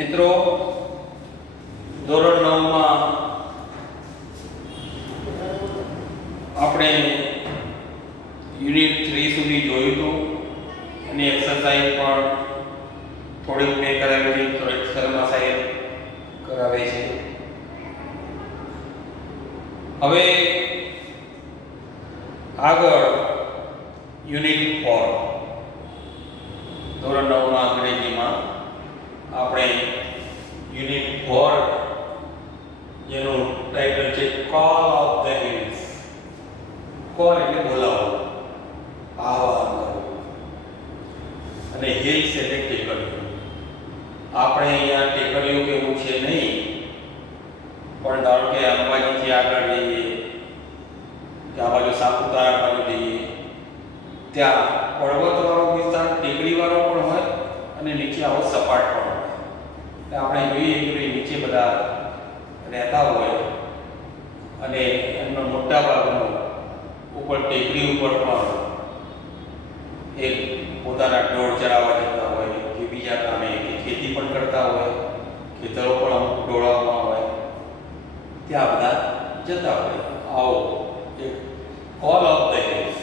મિત્રો, ધોરણ 9 માં આપણે યુનિટ 3 સુધી જોયું હતું અને એક્સરસાઇઝ પણ થોડીક મેં કરાવી હતી, થોડીક શર્મા સાહેબ કરાવે છે. હવે આગળ યુનિટ 4 ધોરણ 9 માં અંગ્રેજીમાં આપણે યુનિટ 4 જેનું ટાઇટલ છે call of the hills. Call એટલે બોલાવો, આહવાન કરવું, અને હિલ્સ એટલે ટેકરીઓ. આપણે અહીંયા ટેકરીઓ કેવું છે નહીં, પણ ધારો કે અંબાજીથી આગળ જઈએ કે આ બાજુ સાપુતારા બાજુ જઈએ, ત્યાં પર્વતવાળો વિસ્તાર ટેકરીવાળો પણ હોય અને નીચે આવો સપાટ પણ હોય. એટલે આપણે જોઈએ કે નીચે બધા રહેતા હોય અને એમનો મોટા ભાગનો ઉપર ટેકરી ઉપર પણ એક પોતાના ઢોર ચરાવવા જતા હોય કે બીજા કામે કે ખેતી પણ કરતા હોય, ખેતરો પણ અમુક ઢોળાવવા હોય, ત્યાં બધા જતા હોય. આવો એક કોલ ઓફ ધ હિલ્સ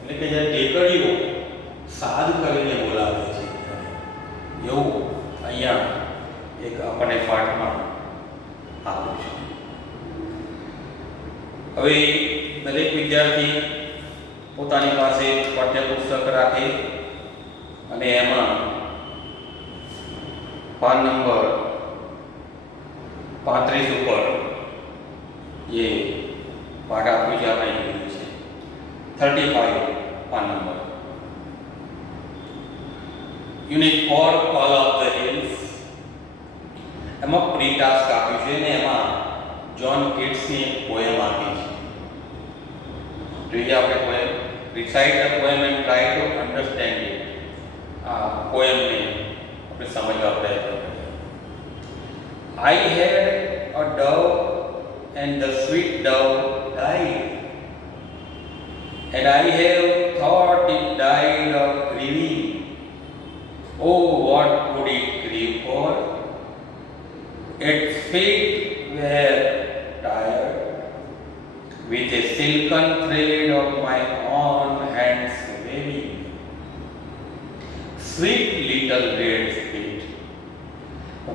એટલે કે જે ટેકરીઓ સાદ કરીને બોલાવે છે, એવું અહીંયા એક આપણને પાઠમાં આપ્યું છે. હવે દરેક વિદ્યાર્થી પોતાની પાસે પાઠ્યપુસ્તક રાખે અને એમાં પાન નંબર 35 ઉપર જે પાઠ આપ્યું છે આપણે જોયું છે, 35 PAN number, unit 4 call of the hills. એમાં પ્રી ટાસ્ક આપ્યું છે અને એમાં જ્હોન કીટ્સની એક પોએમ આપી છે. જોઈએ આપણે poem. Recite the poem and try to understand it. આ પોએમને આપણે સમજવા પ્રયત્ન કરીએ. I had a dove and the sweet dove died, and I have thought it died of grieving. Oh, what could it grieve for? Its feet were tired with a silken thread of my own hands waving. Sweet little red feet,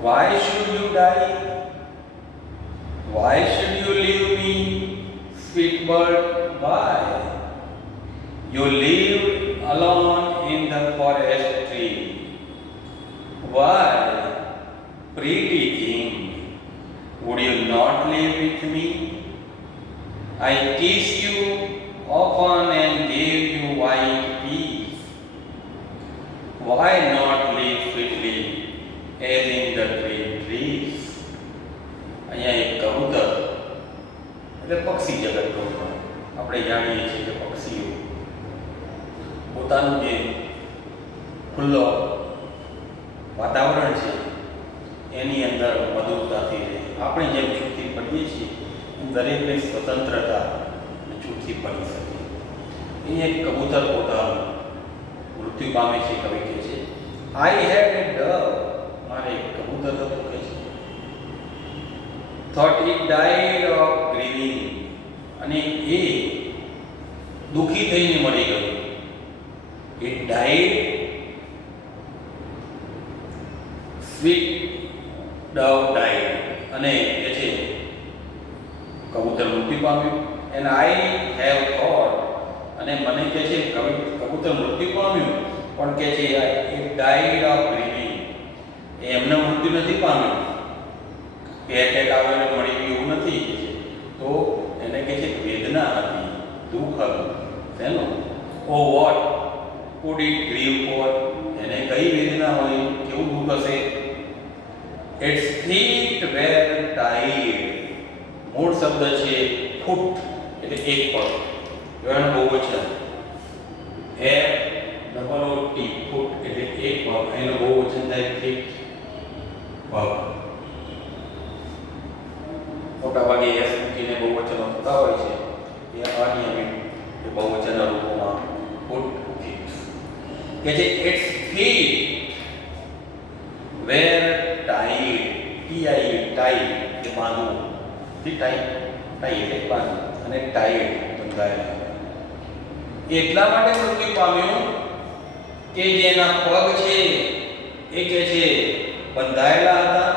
why should you die? Why should you leave me, sweet bird, why? You live alone in the forest tree. Why, pretty king, would you not live with me? I kissed you often and gave you white peace. Why not live sweetly as in the green trees? અહીંયા એક કબૂતર એટલે પક્ષી જગતનો આપણે જાણીએ છીએ કે પક્ષીઓ પોતાનું જે ખુલ્લો વાતાવરણ છે એની અંદર મધુરતાથી રહે. આપણે જેમ છૂટથી પડીએ છીએ એમ દરેકને સ્વતંત્રતા અને છૂટથી પડી શકે. એ એક કબૂતર પોતાનું મૃત્યુ પામે છે. કવિ કહે છે, આઈ હેડ એ ડવ, મારે એક કબૂતર હતો કહે છે. Thought it died of grieving, અને એ દુઃખી થઈને મરી ગયો. It died, sweet Dove died, અને કે છે કબૂતર મૃત્યુ પામ્યું. એન્ડ આઈ હેવ થોટ, અને મને કે છે કબૂતર મૃત્યુ પામ્યું પણ કે છે ઇટ ડાઈડ ઓફ ગ્રીવિંગ, એમને મૃત્યુ નથી પામ્યું કે એટેક આવ્યો અને મળી ગયું એવું નથી કે છે. તો એને કે છે વેદના હતી, દુઃખ હતું. શેનું? Oh what could it grieve for, એને કઈ વેદના હોય, કેવું દુઃખ હશે? ઇટ્સ ફીટ વેર ટાઈડ, મૂળ શબ્દ છે ફૂટ એટલે એક પગ, એનો બહુવચન FOOT, ફૂટ એટલે એક પગ, એનો બહુવચન થાય ફીટ, પગ. મોટા ભાગે એસ મૂકીને બહુવચનો થતા હોય છે, એ અનિયમિત એ બહુવચનના રૂપોમાં ફૂટ ફીટ કે છે. It's feet were tied, T I tie કે બાંધવું, ટાઈ ટાઈ એટલે બાંધવું અને ટાઈડ બંધાયેલા. એટલા માટે મૃત્યુ પામ્યું કે જેના પગ છે એ કે છે બંધાયેલા હતા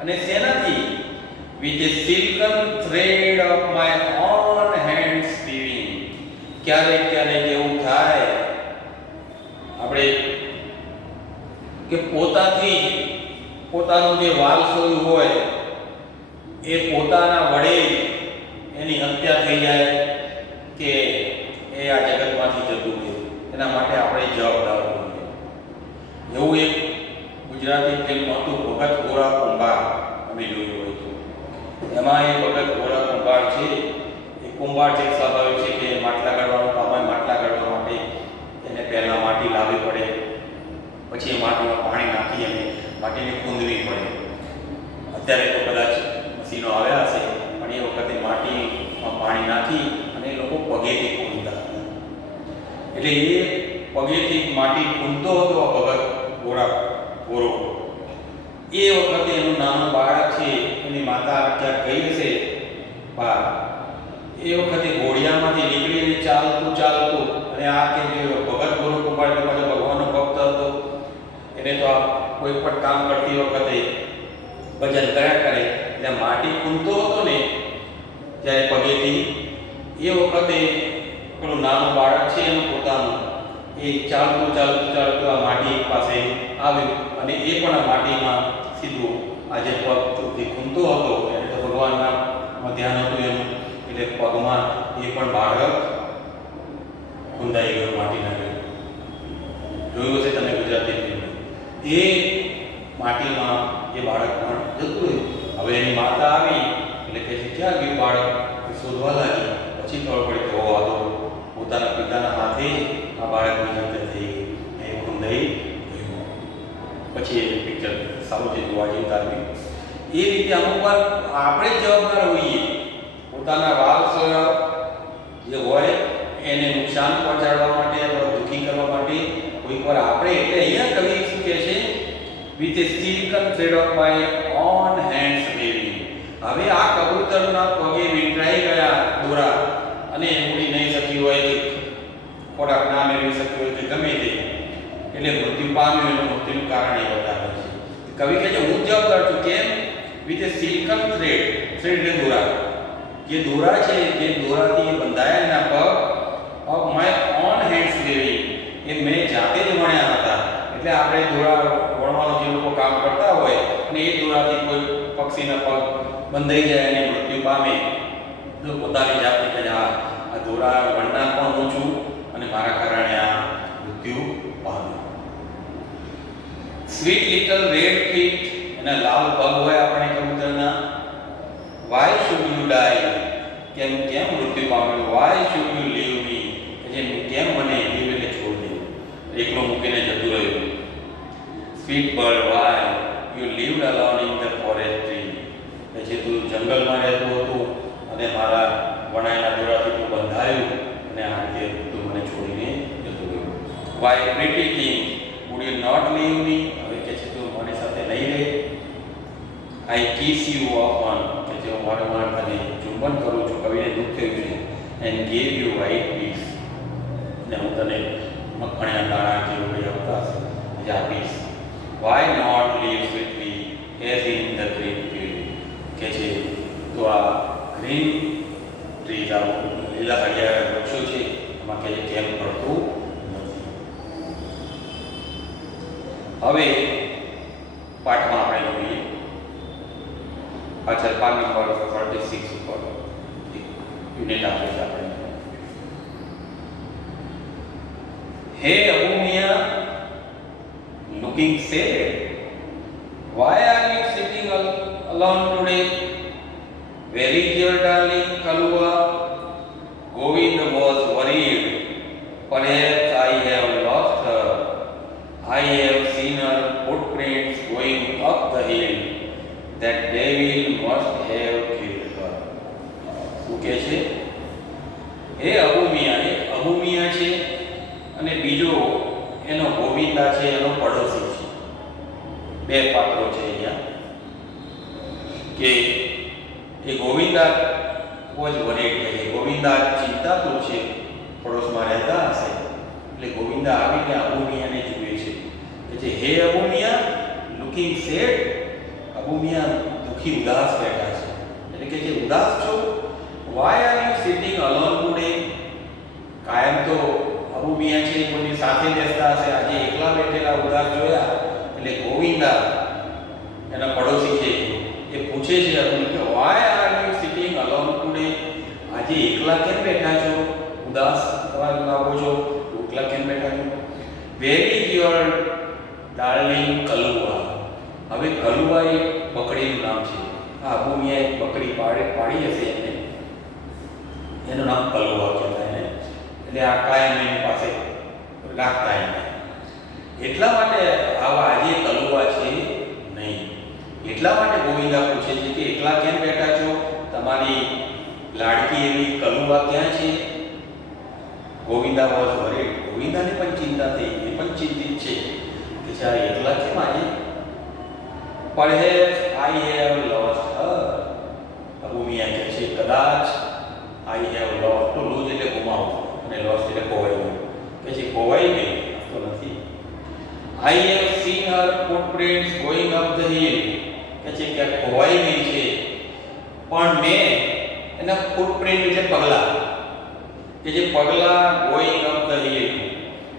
અને શેનાથી? with a silken thread of my own hands weaving. ક્યારેક ક્યારેક એવું થાય આપણે કે પોતાથી પોતાનું જે વાલસોયું હોય એ પોતાના વડે એની હત્યા થઈ જાય કે એ આ જગતમાંથી જતું રહે, એના માટે આપણે જવાબદાર હોઈએ. એવું એક ગુજરાતી ફિલ્મ હતું ભગત ગોરા કુંભાર, અમે જોયું હોય તો. એમાં એ ભગત ગોરા કુંભાર છે, એ કુંભાર છે, સ્વાભાવિક છે કે માટલા કાઢવાનું કામ હોય. માટલા કાઢવા માટે એને પહેલાં માટી લાવવી પડે, પછી એ માટીમાં પાણી નાખી અને માટીને ખૂંદવી પડે. અત્યારે તો કદાચ મશીનો આવ્યા હશે, પણ એ વખતે માટીમાં પાણી નાખી અને એ લોકો પગેથી ખૂંદતા હતા. એટલે એ પગેથી માટી ખૂંદતો હતો ભગત ગોરો. એ વખતે એનું નાનું બાળક છે, એની માતા ક્યાંક ગઈ હશે બહાર. એ વખતે ઘોડિયામાંથી નીકળીને ચાલતું અને આ કે જે ભગત ગોરો કુંભાર કે પાછો ભગવાનનો ભક્ત હતો, એને તો આ કોઈ પણ કામ કરતી વખતે ભજન કર્યા કરે. એટલે માટી ખૂંદતો હતો ને જ્યારે પગેથી, એ વખતે પેલું નાનું બાળક છે એનું પોતાનું એ ચાલતું આ માટી પાસે આવ્યું અને એ પણ આ માટીમાં સીધું આજે પગથી ખૂંદતો હતો. એટલે તો ભગવાનના ધ્યાન હતું એનું, એટલે પગમાં એ પણ બાળક ખૂંદાઈ ગયું માટીના ગયું. જોયું હશે તમે ગુજરાતી ફિલ્મ. એ માટીમાં એ બાળક પણ જતું રહ્યું. હવે એની માતા આવી એટલે કે ક્યાં ગયું બાળક, શોધવા લાગી. પછી ખબર પડી કે આ તો પોતાના પિતાના હાથે આ બાળકની હત્યા થઈ ગઈ, એ ખૂંદાઈ ગયું. પછી એ પિક્ચર સારું છે, જોવા જેવું તારવી. એ રીતે અમુક વાર આપણે જ જવાબદાર હોઈએ. પોતાના વાલસોયા જે હોય એને નુકસાન પહોંચાડવા માટે અથવા દુઃખી કરવા માટે કોઈક વાર આપણે, એટલે અહીંયા કવિ શું કહે છે? with a silken thread of my own hands weaving. હવે આ કબૂતરના પગે વીંટળાઈ ગયા દોરા અને ઉડી નહીં શકી હોય કે ખોરાક ના મેળવી શકી હોય કે ગમે તે, એટલે મૃત્યુ પામ્યું. એનું મૃત્યુનું કારણ એ બતાવે છે. કવિ કહે છે હું જવાબદાર છું. કેમ? with a silken thread. thread એટલે દોરા. જે દોરા છે, જે દોરાથી બંધાયેલા પગ of my own hands weaving, એ મેં જાતે જ વણ્યા હતા. એટલે આપણે દોરા વણવાનું જે લોકો કામ કરતા હોય અને એ દોરાથી કોઈ પક્ષીના પગ બંધાઈ જાય અને મૃત્યુ પામે, તો પોતાની જાતે કહે આ દોરા વણનાર પણ હું છું અને મારા કારણે આ મૃત્યુ પામ્યું. સ્વીટ લિટલ રેડ ફીટ, એના લાલ પગ હોય આપણે કબૂતરના. વાય શુડ યુ ડાય, કેમ મૃત્યુ પામ્યું? વાય શુડ યુ લીવ મી, કેમ મને લીવ એટલે છોડ દે, એકલો મૂકીને જતું રહ્યું. Sweet bird, why you leaved alone in the forest tree, જે તું જંગલમાં રહેતું હતું અને મારા વણાયેલા દોરાથી તું બંધાયું અને આ રીતે તું મને છોડીને જતું રહ્યું. Why pretty king would you not leave me, હવે કે છે તું મારી સાથે નહીં રહે. આઈ કિસ યુ ઓફન, કે જે હું વારંવાર તને ચુંબન કરું છું. કવિને દુઃખ થયું છે. And gave you white peace, ને હું તને મખણિયા દાણા જેવું કંઈ આવતા હશે આપીશ. Why not leave with me as in the green field, કે છે તો આ ગ્રીન ટ્રીઝ, આ લીલા હરિયાળા વૃક્ષો છે એમાં કે છે કેમ પડતું નથી. હવે પાઠમાં આપણે જોઈએ પાછળ પાન નંબર 36 ઉપર યુનિટ આપે છે આપણે. હે Abu Miya, looking sad, why are you sitting alone today? Where is your darling Kalua? Govind was worried. Perhaps I have lost her. I have seen her footprints going up the hill. That devil must have killed her. શું કહે છે? હે અબુમિયા, એક અબુમિયા છે અને બીજો એનો ગોવિંદા છે, એનો પડોશી છે. બે પાત્રો છે અહીંયા. કે એ ગોવિંદા વોઝ વરીડ કે ગોવિંદા ચિંતાતુર છે, પડોશમાં રહેતા હશે એટલે ગોવિંદા આવીને અબુ મિયાંને જુએ છે કે જે હે અબુ મિયાં લુકિંગ સેડ, અબુ મિયાં દુઃખી ઉદાસ બેઠા છે એટલે કે જે ઉદાસ છો, why are you sitting alone today, કાયમ તો અબુ મિયાં છે કોઈની સાથે બેસતા હશે, આજે એકલા બેઠેલા ઉદાસ જોયા એટલે ગોવિંદા એના પડોશી છે એ પૂછે છે અબુને કે why are you sitting alone today, આજે એકલા કેમ બેઠા છો, ઉદાસ લાગો છો, એકલા કેમ બેઠા છો? Where is your darling Kalua? હવે કલુઆ એ બકરીનું નામ છે. આ અબુ મિયાં એક બકરી પાડી હશે એને, એનું નામ કલુઆ કહેતા એને, એટલે આ કાયમ એની પાસે રાખતા એને. એટલા માટે આવા આજે કલુઆ છે નહીં. એટલા માટે ગોવિંદા પૂછે છે કે એકલા કેમ બેઠા છો, તમારી લાડકી એવી કલુઆ ક્યાં છે? ગોવિંદા વોઝ વરીડ, ગોવિંદાને પણ ચિંતા થઈ, એ પણ ચિંતિત છે કે ચાલ એકલા કેમ આજે? Perhaps I have lost her, Abu Miyan કહે છે કદાચ I have lost, to lose એટલે ગુમાવવું અને લોસ્ટ એટલે ખોવાયું, કે છે ખોવાઈ ગઈ તો નથી. I have seen Har footprints going up the hill, કે છે કે ખોવાઈ ગઈ છે પણ મેં એના ફૂટપ્રિન્ટ એટલે પગલા, કે જે પગલા ગોઈંગ અપ ધ હિલ,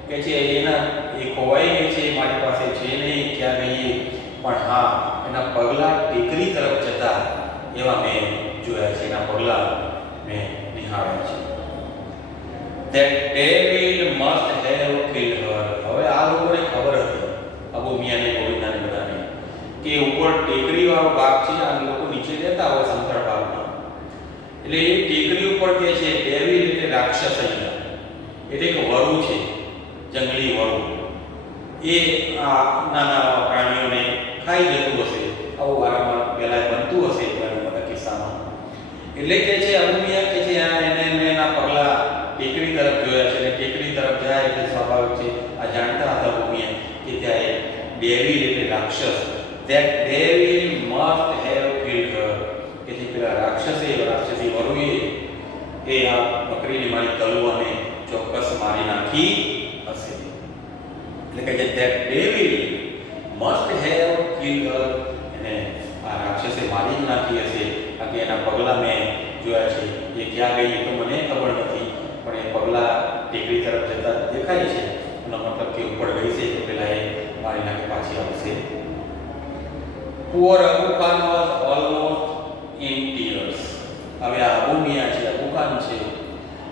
કે છે એના એ ખોવાઈ ગઈ છે, મારી પાસે છે નહીં ક્યાં ગઈ, પણ હા એના પગલા ટેકરી તરફ જતા એવા મેં જોયા છે, એના પગલા મેં નિહાળ્યા છે. That devil must have killed her. હવે આ લોકોને ખબર હતી, અબુ મિયાંને ગોવિંદાને બધાને, કે ઉપર ટેકરી વાળો ભાગ છે, આ લોકો નીચે રહેતા હોય સમતળ ભાગમાં, એટલે એ ટેકરી ઉપર કે છે ડેવિલ એટલે રાક્ષસ, અહીંયા એટલે એક વરુ છે, જંગલી વરુ, એ આ નાના પ્રાણીઓને ખાઈ જતું હશે, આવું વારંવાર પહેલા બનતું હશે ઘણા બધા કિસ્સામાં. એટલે કે છે અબુ મિયાં કે છે એને મેં એના પગલા ટેકરી તરફ જોયા છે, અને ટેકરી તરફ જાય એટલે સ્વાભાવિક છે આ જાણતા હતા અબુ મિયાં કે ત્યાં એ ડેવિલ એટલે રાક્ષસ, that devil must have killed her, કે જે પેલા રાક્ષસી વરુએ એ આ બકરીની મારી કલુઆને ચોક્કસ મારી નાખી હશે. એટલે કે that devil must have killed her, એને આ રાક્ષસે મારી જ નાખી હશે, કારણ કે એના પગલા મેં જોયા છે, એ ક્યાં ગઈ એ તો મને ખબર નથી, પણ એ પગલા ટેકરી તરફ જતા દેખાય છે, એનો મતલબ કે ઉપર ગઈ છે તો પેલા એ મારી નાખી પાછી આવશે. Poor Abu Khan was almost in tears. હવે આ અબુ મિયાં છે, અબુ ખાન છે,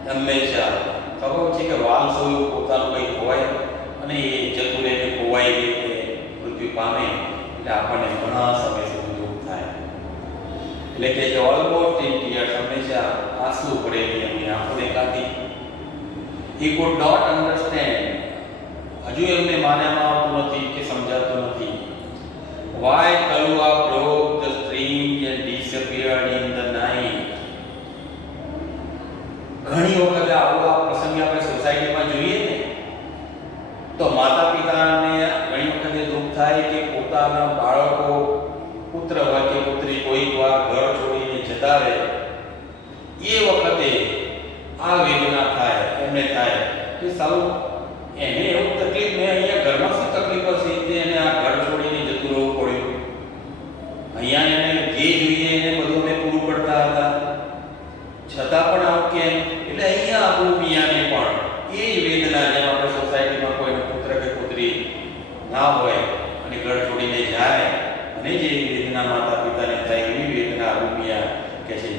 હંમેશા ખબર છે કે વાલસોયું પોતાનું કંઈ ખોવાય અને એ જતું રહીને ખોવાઈ ગઈ કે મૃત્યુ પામે એટલે આપણને ઘણા સમય સુધી દુઃખ થાય. એટલે કે ઓલમોસ્ટ ઇન ટીયર્સ, હંમેશા આંસુ પડેલી એમની આંખો દેખાતી. He could not understand, હજુ એમને માન્યામાં આવતું નથી કે સમજાતું નથી, why Kalua broke the string and disappeared in the night. ઘણી વખત આવા પ્રસંગે આપણે સોસાયટીમાં જોઈએ ને તો માતા પિતાને ઘણી વખતે દુઃખ થાય કે પોતાના બાળકો, પુત્ર હોય કે પુત્રી કોઈક વાર ઘર છોડીને જતા રહે, એ વખતે આ વેદના થાય, એમને થાય કે સારું એને એવું તકલીફ, મેં અહીંયા ઘરમાં શું તકલીફ હશે કે એને આ ઘર છોડીને જતું રહેવું પડ્યું, અહીંયા એને જે જોઈએ એને બધું મેં પૂરું કરતા હતા, છતાં પણ આવું કેમ? એટલે અહીંયા અબુ મિયાંને પણ એ જ વેદના, જેમ આપણે સોસાયટીમાં કોઈનો પુત્ર કે પુત્રી ના હોય અને ઘર છોડીને જાય અને જે વેદના માતા પિતાને થાય એવી વેદના અબુ મિયાં કે છે.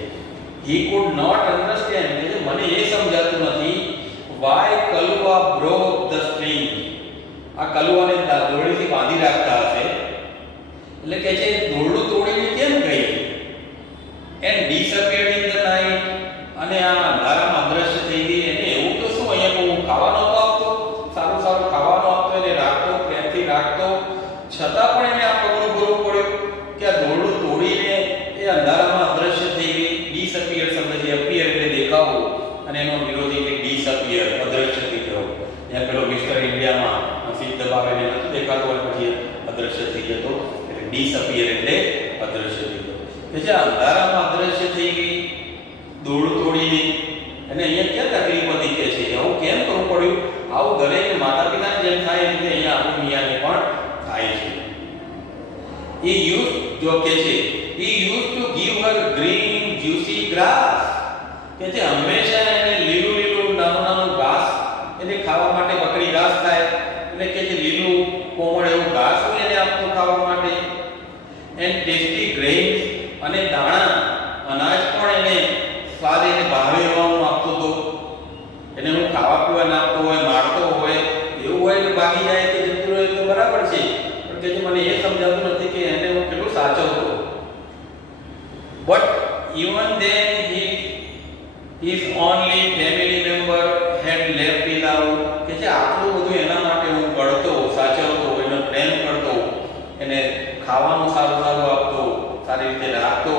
He could not understand, એટલે મને એ સમજાતું નથી why Kalua broke the string. આ કલુઆને દોરડીથી બાંધી રાખતા હશે એટલે કે છે દોરડું તોડીને કેમ ગઈ, and disappeared in the night, અને આ અંધારામાં અદ્રશ્ય થઈ ગઈ. એને એવું તો શું, અહીંયા હું ખાવાનો આપતો, સારું સારું ખાવાનો આપતો, એને રાખતો, પ્રેમથી રાખતો, છતાં પણ એને આ પગલું ભરવું પડ્યું કે આ દોરડું તોડીને એ અંધારામાં અદ્રશ્ય થઈ ગઈ. ડિસઅપિયર શબ્દ છે, અપિયર એટલે દેખાવું અને એનો વિરોધી કે ડિસઅપિયર, અદ્રશ્ય થઈ જવું. જ્યાં પેલો મિસ્ટર ઇન્ડિયામાં સીટ દબાવીને નતું દેખાતું હોય પછી અદ્રશ્ય થઈ જતો, એટલે ડિસઅપિયર એટલે અદ્રશ્ય થઈ જતો. કે જે અંધારામાં અદ્રશ્ય થઈ ગઈ દોરડું તોડીને. અને અહીંયા ક્યાં તકલીફ હતી કે છે આવું કેમ કરવું પડ્યું? આવું દરેક માતા પિતાને જેમ થાય એ રીતે અહીંયા અબુ મિયાને પણ થાય છે. He used જો કે છે he used to give her green juicy grass કે જે હંમેશા એને લીલું લીલું નાનું નાનું ઘાસ એને ખાવા માટે બકરી ઘાસ ખાય એટલે કે જે લીલું કોમળ એવું ઘાસ હોય એને આપતો ખાવા માટે. એન્ડ ટેસ્ટી ગ્રેન્સ અને દાણા અનાજ પણ એને સ્વાદ એને ભાવે એવા હું આપતો હતો. એને હું ખાવા પીવા નાખતો હોય મારતો હોય એવું હોય તો ભાગી જાય કે જતું રહે તો બરાબર છે, પણ કે મને એ સમજાતું નથી કે એને હું કેટલું સાચવતો. But even then his only family member had left without કે જે આટલું બધું એના માટે હું કરતો સાચવતો એનો પ્રેમ કરતો એને ખાવાનું સારું સારું આપતો સારી રીતે રાખતો.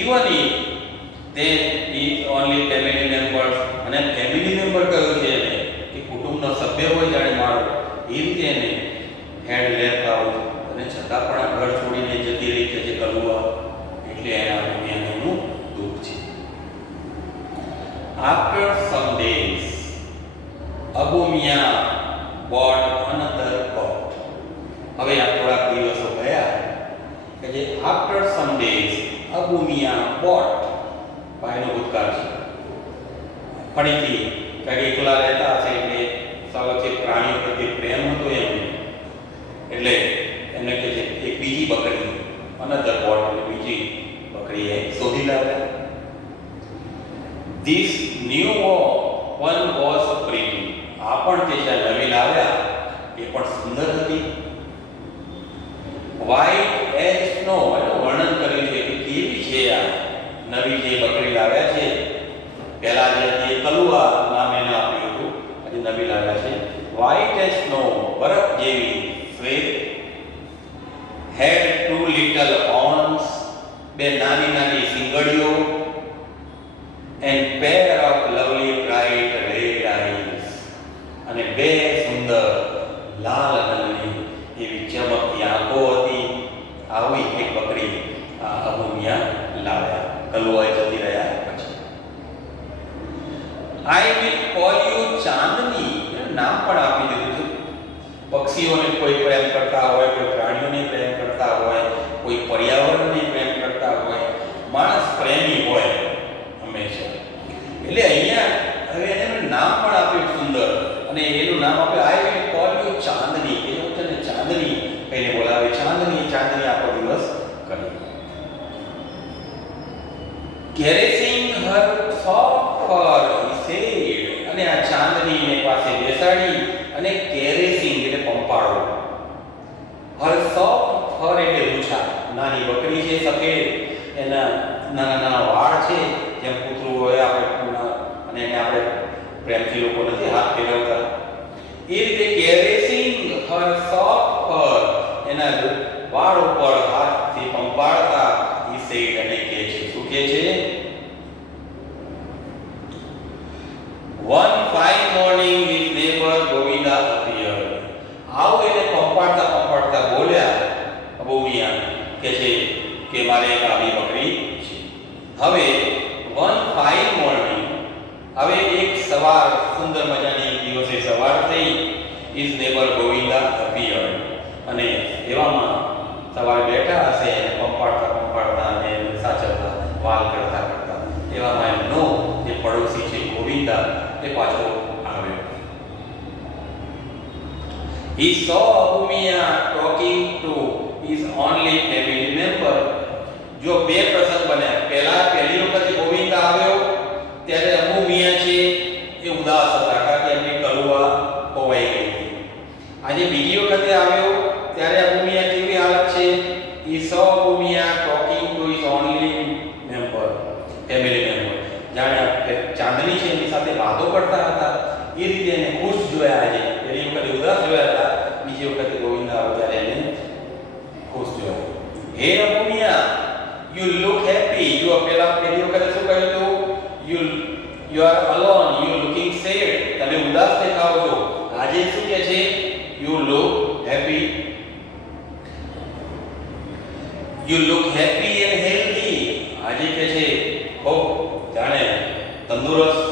Even then his only family members અને ફેમિલી મેમ્બર કયો છે એને કે કુટુંબનો સભ્ય હોય જાણે મારો એ રીતે એને had left out અને છતાં પણ આ ઘર છોડીને જતી રહી કે જે કલુઆ એટલે એનું દુઃખ છે. After some days, Abu Mia bought another coat. હવે આ થોડાક દિવસો ગયા કે જે after some days Abu Mia bought ભાઈનો ભૂતકાળ છે. ફરીથી કંઈક એકલા રહેતા હશે એટલે સ્વાભાવિક છે પ્રાણીઓ પ્રત્યે પ્રેમ હતો એમને એટલે એમને કે છે એક બીજી બકરી another bought એટલે બીજી બકરી એ શોધી લાવ્યા. This new one was pretty. આ પણ તે જે નવી લાવ્યા એ પણ સુંદર હતી. White as snow એનું વર્ણન કર્યું છે કે કેવી છે આ નવી જે બકરી લાવ્યા છે. પહેલા જે હતી કલુઆ નામ એને આપ્યું હતું, આજે નવી લાવ્યા છે. White as snow બરફ જેવી શ્વેત. Had two little horns બે નાની નાની સિંગડીઓ. And pair of lovely bright red eyes અને બે સુંદર લાલ રંગની એવી ચમકતી આંખો હતી. આવી એક બકરી આ અબુ મિયા લાવ્યા કલુઆએ જતી રહ્યા પછી. I will call you ચાંદની નામ પણ આપી દીધું છે. પક્ષીઓને કોઈ પ્રેમ કરતા હોય, કોઈ પ્રાણીઓને પ્રેમ કરતા હોય, કોઈ પર્યાવરણને પ્રેમ કરતા હોય, માણસ પ્રેમી હોય હંમેશા. એટલે અહીંયા હવે એને નામ પણ આપ્યું સુંદર અને એનું નામ આપ્યું આઈ વિલ કોલ યુ ચાંદની કે હું તને ચાંદની કહીને બોલાવે. ચાંદની ચાંદની આખો દિવસ કરી. caressing her soft fur he said અને આ ચાંદનીને પાસે બેસાડી અને caressing એટલે પંપાળો. her soft fur એટલે રૂછા નાની બકરી છે સફેદ એના નાના નાના વાળ છે જેમ કૂતરું હોય આપણે અને એને આપણે પ્રેમથી લોકો નથી હાથ ફેરવતા એ રીતે caressing her soft fur એના વાળ ઉપર હાથથી પંપાળતા he said અને કહે છે શું કહે છે? One fine morning his neighbor Govinda appeared. આવો એને પંપાળતા પંપાળતા બોલ્યા અબુ મિયા કે છે કે મારે એક આવી બકરી છે. હવે one fine morning હવે એક સવાર સુંદર મજાની દિવસે સવાર થઈ. his neighbor Govinda appeared અને એવામાં સવારે બેઠા હશે અને પંપાળતા પંપાળતા અને સાચવતા વાલ કરતા કરતા એવામાં એમનો જે પડોશી છે ગોવિંદા એ પાછો આવ્યો. He saw Abu Mia talking to his only family member. જો બે પ્રસંગ બન્યા. પહેલી વખત ગોવિંદા આવ્યો ત્યારે અબુ મિયા છે એ ઉદાસ હતા કારણ કે એમની કલુઆ ખોવાઈ ગઈ હતી. આજે બીજી વખતે આવ્યો ત્યારે અબુ મિયા કેવી હાલત છે? He saw Abu Mia talking to his only member, family member. જાણે ચાંદની છે એની સાથે વાતો કરતા હતા એ રીતે એને ખુશ જોયા. આજે પહેલી વખતે ઉદાસ જોયા હતા, બીજી વખતે ગોવિંદા આવ્યો ત્યારે એને ખુશ જોયા. હે અબુ મિયા, you look happy. પહેલી વખતે શું કહ્યું હતું? You are alone, you looking sad. તમે ઉદાસ દેખાવ છો. આજે શું કહે છે? You look happy. You look happy and healthy. તંદુરસ્ત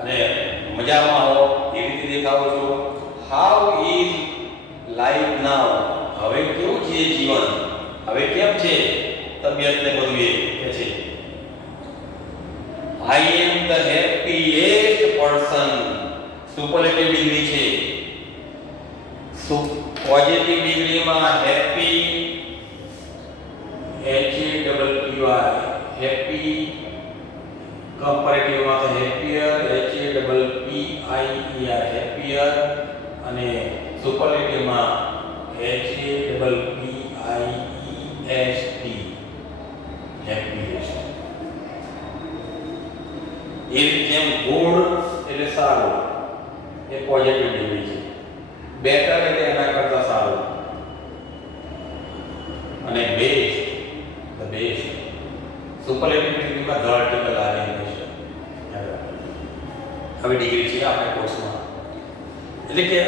અને મજામાં હો એ રીતે દેખાવો છો. હાઉ ઇઝ લાઈફ નાઉ? હવે કેવું છે જીવન? હવે કેમ છે તબિયત ને બધું એ કે છે. I am the happiest person. Superlative degree છે. પોઝિટિવ ડિગ્રીમાં હેપી HAPPY હેપી, કમ્પેરેટિવમાં તો હેપીયર HAPPIER હેપીયર અને સુપરલેટિવમાં HAPPIEST હેપીએસ્ટ. એ જેમ ગુડ એટલે સારું એ પોઝિટિવ ડિગ્રી છે. બેટર એટલે એના કરતા સારું અને બેસ્ટ ધ બેસ્ટ. સુપરલેટિવ ડિગ્રીમાં ધ આર્ટિકલ આવે છે. હવે ડિગ્રી છે આપણા કોર્સમાં. એટલે કે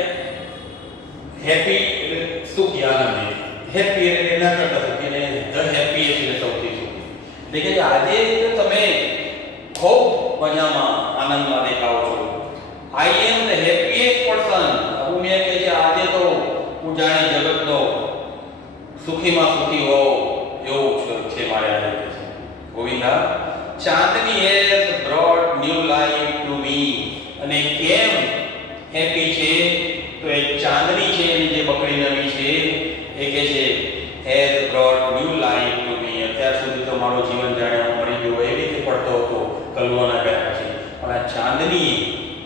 હેપી એટલે સુખી આનંદી, હેપી એટલે એના કરતા સુખી અને ધ હેપીએસ્ટ એટલે સૌથી સુખી. એટલે કે આજે તમે ખૂબ મજામાં આનંદમાં દેખાવો છો. આઈ એમ ધ હેપીએસ્ટ પર્સન. હું મેં કહે છે આજે તો હું જાણે જગતનો સુખીમાં સુખી હો એવું છે મારે આજે કહે છે. Govinda Chandni has brought new life to me. અને કેમ હેપી છે? તો એ ચાંદની છે એની જે બકરી નવી છે એ કહે છે has brought new life to મી. અત્યાર સુધી તો મારું જીવન જાણે હું મરી ગયો એવી રીતે પડતો હતો કલવાના ગયા પછી, પણ આ ચાંદની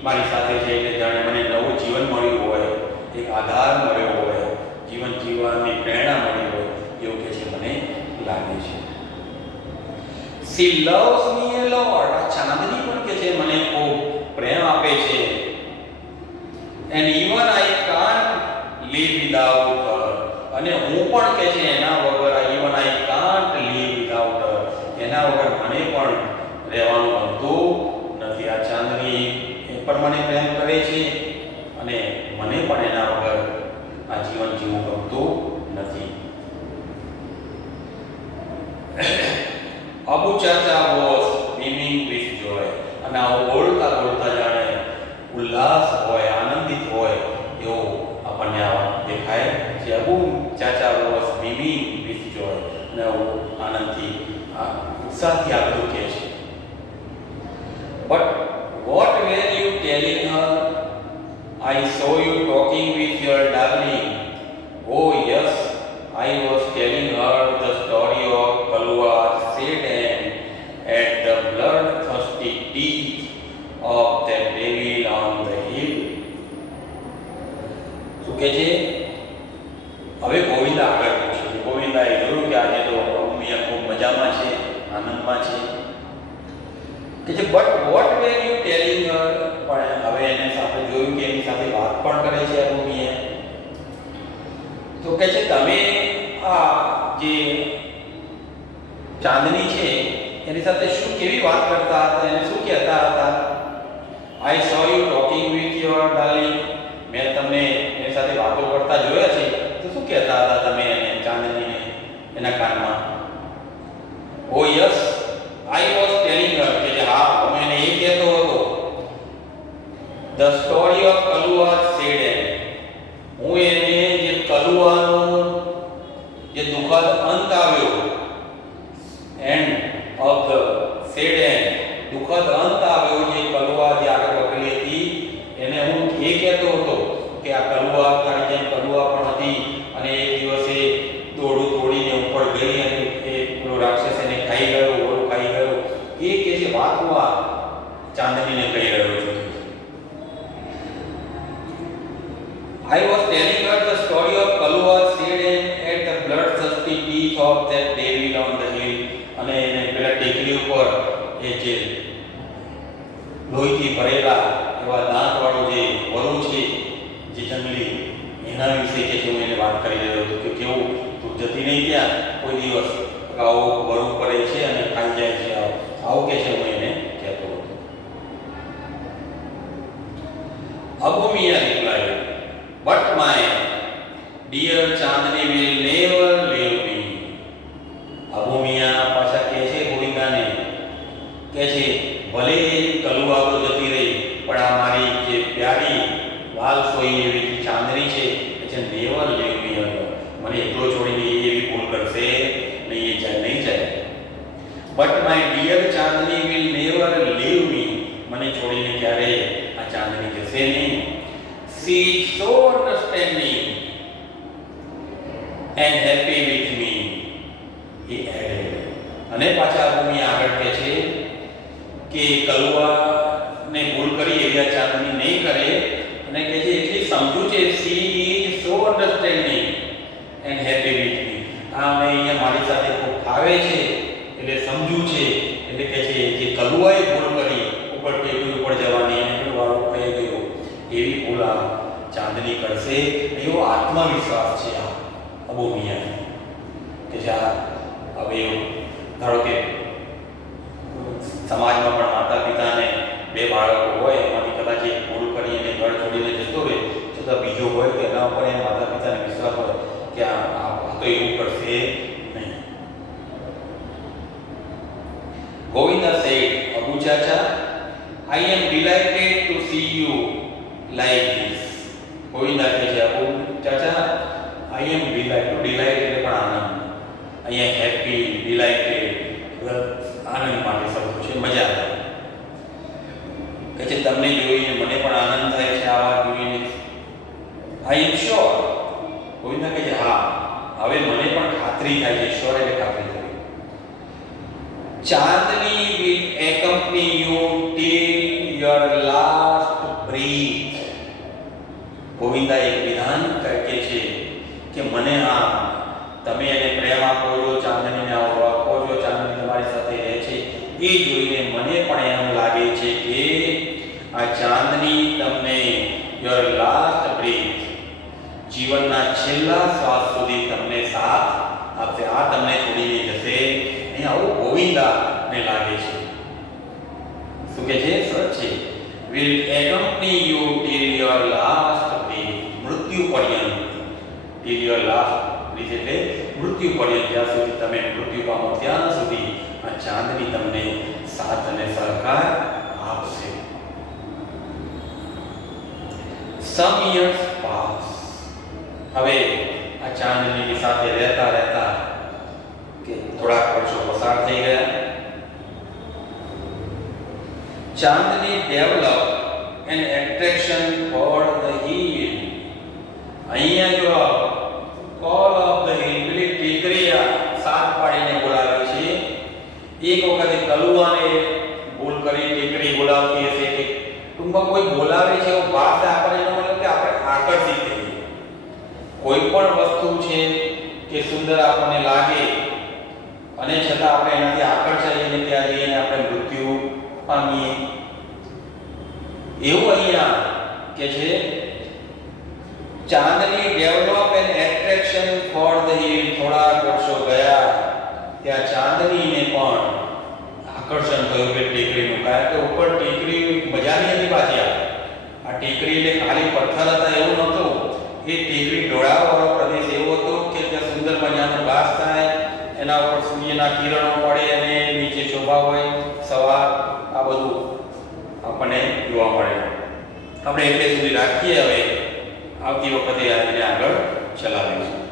મારી સાથે છે એટલે જાણે મને નવું જીવન મળ્યું હોય, એક આધાર મળ્યો હોય, જીવન જીવવાની પ્રેરણા મળી હોય એવું કે છે મને લાગે છે. She loves me a lot. આ ચાંદની પણ કે છે મને ખૂબ પ્રેમ આપે છે. And even I can't live without her. અને હું પણ કે છે એના વગર even I can't live without her. એના વગર મને પણ રહેવાનું ગમતું નથી. આ ચાંદની એ પણ મને પ્રેમ કરે છે અને મને પણ એના વગર આ જીવન જીવવું ગમતું નથી. અબુ ચાચા વોઝ beaming with joy. અને આવું બોલતા બોલતા જાણે ઉલ્લાસ હોય, આનંદિત હોય એવું આપણને આવા દેખાય છે. અબુ ચાચા વોઝ beaming with joy. અને આવું આનંદથી ઉત્સાહથી આ બધું કહે છે. But what were you telling her? I saw you talking with your darling. Oh yes, I was telling her the story of Kalua's sad end at the bloodthirsty teeth of that devil on the hill. શું કહે છે? હવે ગોવિંદા આગળ પૂછે છે. ગોવિંદાએ જોયું કે આજે તો અમ્મી ખૂબ મજામાં છે, આનંદમાં છે. કે છે but what were you telling her? પણ હવે એને સાથે જોયું કે એની સાથે વાત પણ કરે છે અમ્મીએ. તો કહે છે તમે આ જે ચાંદની છે એની સાથે શું કેવી વાત કરતા હતા, એને શું કહેતા હતા? I saw you talking with your darling. મેં તમને એની સાથે વાતો કરતા જોયા છે. તો શું કહેતા હતા તમે એને ચાંદનીને એના કાનમાં? Oh yes, I was telling her. કે હા હું એને એ કહેતો હતો the story of Kalua sad end. હું એને જે કલુઆનો જે દુઃખદ અંત આવ્યો, end of the sad end, દુઃખદ અંત આવ્યો જે કલુઆ જે આગળ બકરી હતી એને હું એ કહેતો હતો કે આ કલુઆ તારી જેમ કલુઆ પણ હતી અને એક દિવસે દોડું તોડીને ઉપર ગઈ અને એ પેલો રાક્ષસ એને ખાઈ ગયો, ઓળો ખાઈ ગયો. એ કે જે વાત હું આ ચાંદનીને કહી રહ્યો છું. I was telling her the story of Kalua's sad end at the bloodthirsty teeth of that devil on the hill. અને એને પેલા ટેકરી ઉપર એ જે લોહીથી ભરેલા એવા દાંતવાળું જે વરુ છે જે જંગલી, એના વિશે કે હું એને વાત કરી રહ્યો હતો કે કેવું તું જતી નહીં ત્યાં કોઈ દિવસ આવો વરુ પડે છે અને ખાઈ જાય છે, આવું કે છે હું એને કહેતો હતો. Abu Miya reply, but my dear Chandni will never leave me. Abu Miya પાછા કહે છે ગોવિંદાને, કહે છે ભલે but my dear Chandni will never leave me, મને છોડીને ક્યારે આ ચાંદની જશે નહીં. She is so understanding and happy with me, he added. અને પાછા ભૂમિ આગળ કહે છે કે કલુઆને ભૂલ કરી એવી આ ચાંદની નહીં કરે, અને કહે છે એટલી સમજુ છે, C is so understanding and happy with મી. આ મેં અહીંયા મારી સાથે ખૂબ ફાવે છે એટલે સમજુ છે, એટલે કહે છે જે કલુઆએ ભૂલ કરી ઉપર ટેકરી ઉપર જવાની અને પેલું વાળું કહી ગયો એવી ભૂલ આ ચાંદની કરશે, એવો આત્મવિશ્વાસ છે આ અબુ મિયાનો. કે જે આ હવે ધારો કે સમાજમાં પણ માતા પિતાને બે બાળકો હોય, એમાંથી કદાચ એક ભૂલ કરી અને ઘર છોડીને જતો રહે, છતાં બીજો હોય તો એના ઉપર એને માતા પિતાને વિશ્વાસ હોય કે આ તો એવું કરશે નહીં. ગોવિંદા સેડ, અબુ ચાચા, I am delighted to see you like this. Govinda કહે છે અબુ ચાચા, I am delight, to delight એટલે પણ આનંદ, અહીંયા હેપી, ડિલાઇટેડ આનંદ માટે શબ્દો છે, મજા આવે. કહે છે તમને જોઈને મને પણ આનંદ થાય છે, આવા જોઈને. આઈ એમ શ્યોર, ગોવિંદા કહે છે હા, હવે મને પણ ખાતરી થાય છે. શ્યોર એટલે ખાતરી થાય. ચાંદની will accompany you till your last breath. Govinda એક વિધાન કહે છે કે મને હા, તમે એને પ્રેમ આપો છો, ચાંદનીને ઓળખો છો, ચાંદની તમારી સાથે રહે છે, એ જોઈને મને પણ એમ લાગે છે કે આ ચાંદની તમને યોર લાસ્ટ બ્રેથ, જીવનના છેલ્લા શ્વાસ સુધી તમને સાથ આપશે. આ તમને છોડીને જશે નહીં, આવું ગોવિંદાને લાગે છે. શું કે છે? સરસ છે. will accompany you till your last breath, મૃત્યુ પર્યંત. till your last breath એટલે મૃત્યુ પર્યંત, જ્યાં સુધી તમે મૃત્યુ પામો ત્યાં સુધી આ ચાંદની તમને સાથ અને સહકાર આપશે. some years pass. હવે આ ચાંદની સાથે રહેતા રહેતા કે થોડાક વર્ષો પસાર થઈ ગયા. Chandni develop an attraction for the hill. અહીંયા જો કોલ ઓફ ધ હિલ, પેલી ટીકરીયા સાત પાડીને બોલાવે છે. એક વખતે કલુઆને ભૂલ કરી ટીકરી બોલાવતી હશે કે ટૂંકમાં કોઈ બોલાવે છે એવો ભાવ આપણે એનો મતલબ કે આપણે આકર્ષિત થઈએ. કોઈ પણ વસ્તુ છે કે સુંદર આપણને લાગે અને છતાં આપણે એનાથી આકર્ષાઈએ અને ત્યાં જઈને આપણે મૃત્યુ પામીએ. એવું અહીંયા કે છે Chandni develop an attraction for the hill. થોડા વર્ષો ગયા ત્યાં ચાંદનીને પણ આકર્ષણ થયું કે ટેકરીનું, કારણ કે ઉપર ટેકરી મજાની હતી પાછી. આ ટેકરી એટલે ખાલી પથ્થર હતા એવું નહોતું, એ ટેકરી ઢોળાવવાળો પ્રદેશ એવો હતો કે ત્યાં સુંદર મજાનો ઘાસ થાય, એના ઉપર સૂર્યના કિરણો પડે અને નીચે શોભા હોય, સવાર આ બધું આપણને જોવા મળે. આપણે એટલે સુધી રાખીએ. હવે આવતી વખતે આને આગળ ચલાવીશું.